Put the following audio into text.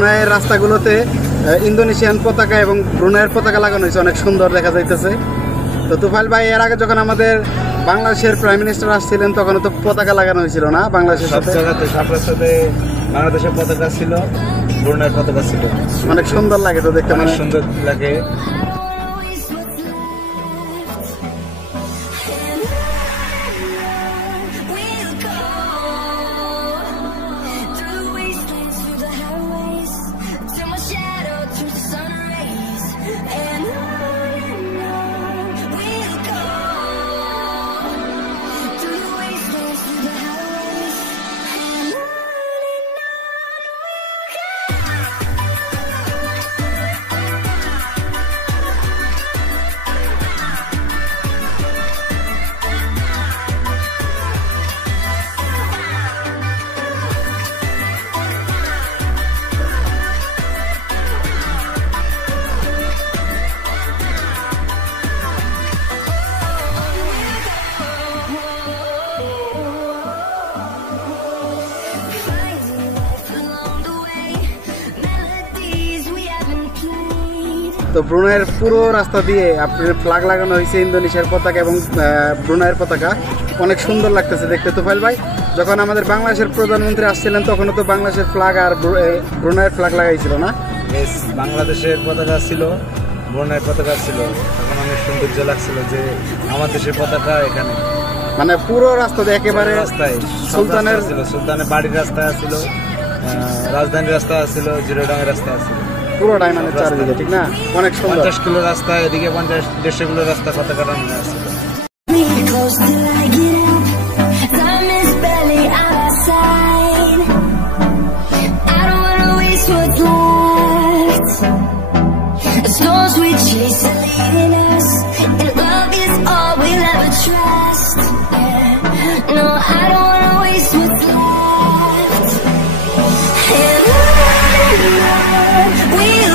ব্রুনাইয়ের রাস্তাগুলোতে Indonesian পতাকা এবং ব্রুনাইয়ের পতাকা লাগানো হয়েছে, অনেক সুন্দর দেখা যাইতেছে। তো তুফাইল ভাই, এর আগে যখন আমাদের বাংলাদেশের প্রাইম মিনিস্টার আসছিলেন তখন তো পতাকা লাগানো হয়েছিল না বাংলাদেশের সাথে? সব রাস্তাতে বাংলাদেশের পতাকা ছিল, ব্রুনাইয়ের পতাকা ছিল। অনেক সুন্দর লাগে তো দেখতে, অনেক সুন্দর লাগে। তো ব্রুনাইয়ের পুরো রাস্তা দিয়ে আপনার ফ্ল্যাগ লাগানো হয়েছে, ইন্দোনেশিয়ার পতাকা এবং ব্রুনাইয়ের পতাকা। অনেক সুন্দর লাগতেছে দেখতে। তুফাইল ভাই, যখন আমাদের বাংলাদেশের প্রধানমন্ত্রী আসছিলেন তখনও তো বাংলাদেশের ফ্ল্যাগ আর ব্রুনাইয়ের ফ্ল্যাগ লাগাইছিল না? বাংলাদেশের পতাকা ছিল, ব্রুনাইয়ের পতাকা ছিল। তখন অনেক সৌন্দর্য লাগছিল যে আমার দেশের পতাকা এখানে, মানে পুরো রাস্তাতে একেবারে রাস্তায় সুলতানের বাড়ির রাস্তা ছিল, রাজধানীর রাস্তা ছিল, জিরোডাঙ্গের রাস্তা ছিল, পুরোটাই মানে চারিদিকে, ঠিক না? অনেক সুন্দর। 50 কিলো রাস্তা, এদিকে 50-150 কিলো রাস্তা পতাকাটা মনে আসছিল। We'll